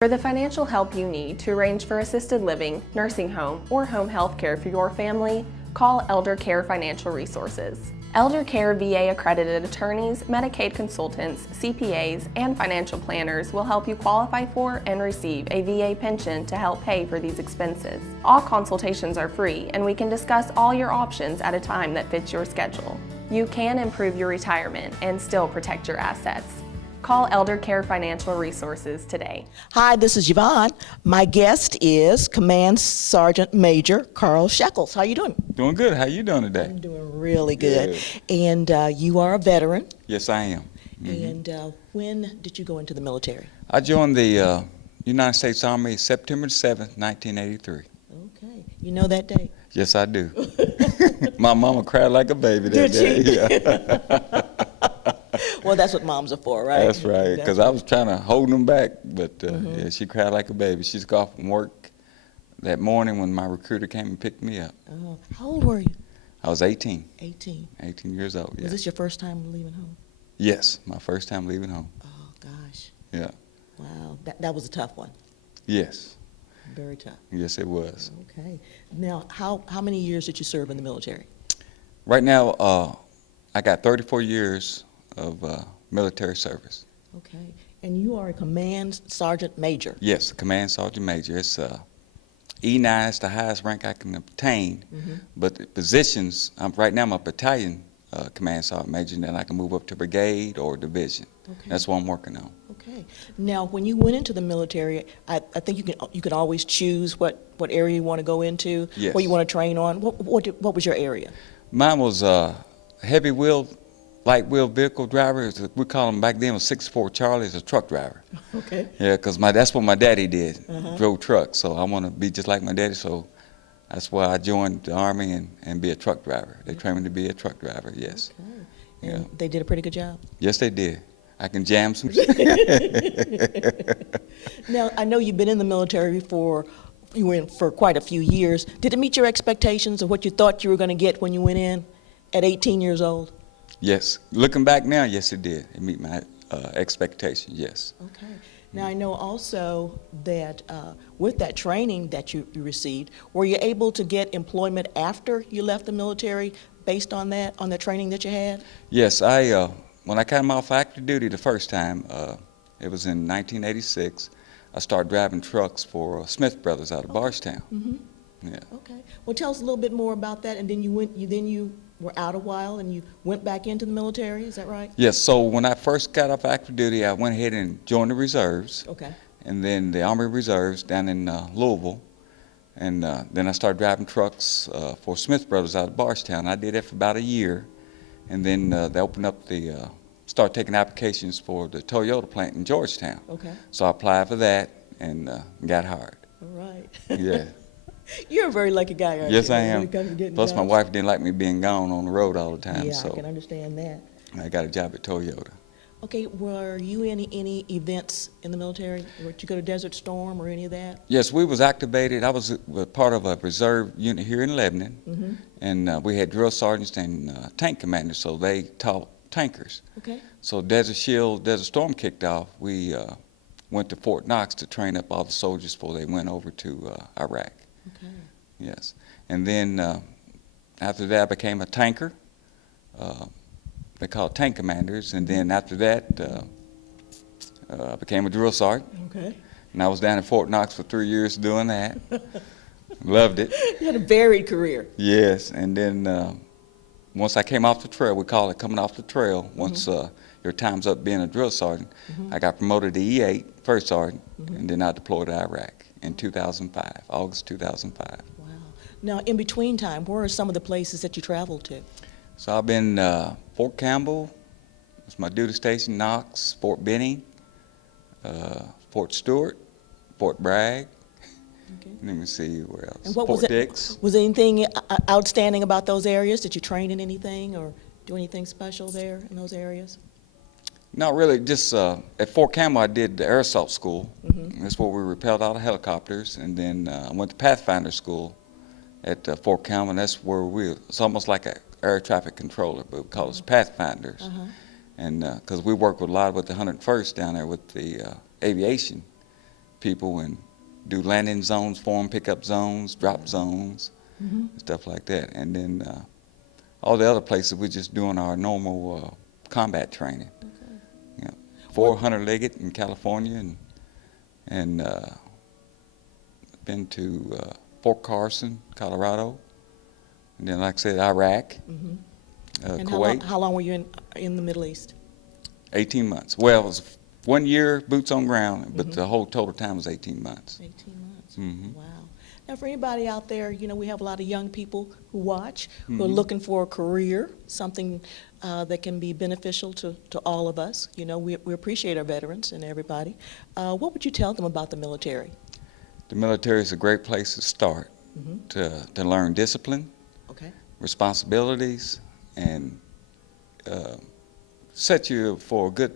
For the financial help you need to arrange for assisted living, nursing home, or home health care for your family, call Elder Care Financial Resources. Elder Care VA accredited attorneys, Medicaid consultants, CPAs, and financial planners will help you qualify for and receive a VA pension to help pay for these expenses. All consultations are free, and we can discuss all your options at a time that fits your schedule. You can improve your retirement and still protect your assets. Call Elder Care Financial Resources today. Hi, this is Yvonne. My guest is Command Sergeant Major Carl Shekels. How you doing? Doing good. How you doing today? I'm doing really good. And you are a veteran. Yes, I am. And when did you go into the military? I joined the United States Army September 7th, 1983. Okay. You know that date? Yes, I do. My mama cried like a baby that day. Yeah. Well, that's what moms are for, right? That's right, because I was trying to hold them back, but yeah, she cried like a baby. She got off from work that morning when my recruiter came and picked me up. Oh, how old were you? I was 18. 18. 18 years old, yeah. Was this your first time leaving home? Yes, my first time leaving home. Oh, gosh. Yeah. Wow, that was a tough one. Yes. Very tough. Yes, it was. Okay. Now, how many years did you serve in the military? Right now, I got 34 years of military service. Okay. And you are a Command Sergeant Major. Yes, Command Sergeant Major. It's E9 is the highest rank I can obtain, but the positions, right now I'm a battalion Command Sergeant Major, and then I can move up to brigade or division. Okay. That's what I'm working on. Okay. Now, when you went into the military, I think you can always choose what area you want to go into, Yes. what you want to train on. What was your area? Mine was heavy wheel, light wheel vehicle driver. We call them back then was 64 Charlie, as a truck driver. Okay. Yeah, because that's what my daddy did, drove trucks. So I want to be just like my daddy. So that's why I joined the Army and be a truck driver. They trained me to be a truck driver. Yes. Okay. And they did a pretty good job. Yes, they did. I can jam some. Now, I know you've been in the military you were in for quite a few years. Did it meet your expectations of what you thought you were going to get when you went in at 18 years old? Yes. Looking back now, yes, it did. It meet my expectations, yes. Okay. Now, I know also that with that training that you received, were you able to get employment after you left the military based on the training that you had? Yes, when I came off active duty the first time, it was in 1986, I started driving trucks for Smith Brothers out of Bardstown. Yeah. Okay. Well, tell us a little bit more about that, and then you were out a while and you went back into the military, is that right? Yes, so when I first got off active duty, I went ahead and joined the reserves. Okay. And then the Army Reserves down in Louisville. And then I started driving trucks for Smith Brothers out of Bardstown. I did that for about a year. And then they opened up started taking applications for the Toyota plant in Georgetown. Okay. So I applied for that and got hired. All right. Yeah. You're a very lucky guy, aren't you? Yes, I when am. it comes to getting Plus, my jobs? wife didn't like me being gone on the road all the time. Yeah, So I can understand that. I got a job at Toyota. Okay, were you in any events in the military? Did you go to Desert Storm or any of that? Yes, we was activated. I was part of a reserve unit here in Lebanon, and we had drill sergeants and tank commanders, so they taught tankers. Okay. So Desert Storm kicked off. We went to Fort Knox to train up all the soldiers before they went over to Iraq. Okay. Yes, and then after that I became a tanker. They called tank commanders, and then after that I became a drill sergeant. Okay. And I was down in Fort Knox for 3 years doing that. Loved it. You had a varied career. Yes, and then once I came off the trail, we call it coming off the trail. Once your time's up being a drill sergeant, I got promoted to E8, first sergeant, and then I deployed to Iraq in 2005, August 2005. Wow. Now, in between time, where are some of the places that you traveled to? So I've been Fort Campbell, that's my duty station, Knox, Fort Benning, Fort Stewart, Fort Bragg. Okay. Let me see where else. And what Fort was Dix. Was anything outstanding about those areas? Did you train in anything or do anything special there in those areas? Not really, just at Fort Campbell I did the air assault school. That's where we repelled all the helicopters, and then I went to Pathfinder school at Fort Campbell, and that's where it's almost like an air traffic controller, but we call us Pathfinders. And because we work with a lot with the 101st down there with the aviation, people and do landing zones for them, pickup zones, drop zones, stuff like that. And then all the other places, we're just doing our normal combat training. Okay. 400-legged in California, and been to Fort Carson, Colorado, and then, like I said, Iraq, And Kuwait. how long were you in the Middle East? 18 months. Well, it was 1 year boots on ground, but the whole total time was 18 months. 18 months. Mhm. Wow. Now, for anybody out there, we have a lot of young people who watch, who are looking for a career, something that can be beneficial to all of us. We appreciate our veterans and everybody. What would you tell them about the military? The military is a great place to start, to learn discipline, Okay. responsibilities, and set you for a good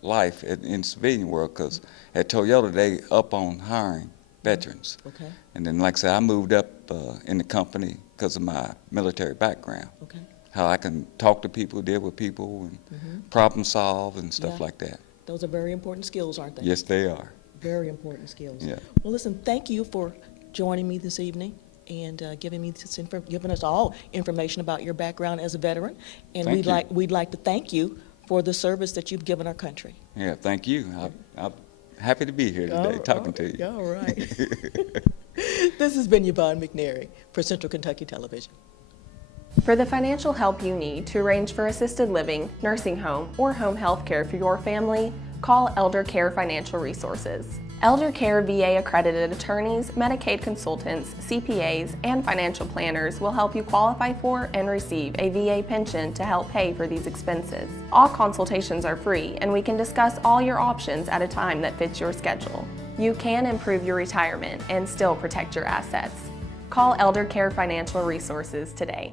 life in civilian world, because at Toyota they up on hiring veterans. Okay. And then, like I said, I moved up in the company because of my military background. Okay. How I can talk to people, deal with people, and problem solve and stuff Yeah. like that. Those are very important skills, aren't they? Yes, they are. Very important skills. Yeah. Well, listen, thank you for joining me this evening and giving us all information about your background as a veteran. And Thank you. we'd like to thank you for the service that you've given our country. Yeah, thank you. I'm happy to be here today talking to you. All right. This has been Yvonne McNary for Central Kentucky Television. For the financial help you need to arrange for assisted living, nursing home, or home health care for your family, call Elder Care Financial Resources. Elder Care VA accredited attorneys, Medicaid consultants, CPAs, and financial planners will help you qualify for and receive a VA pension to help pay for these expenses. All consultations are free, and we can discuss all your options at a time that fits your schedule. You can improve your retirement and still protect your assets. Call Elder Care Financial Resources today.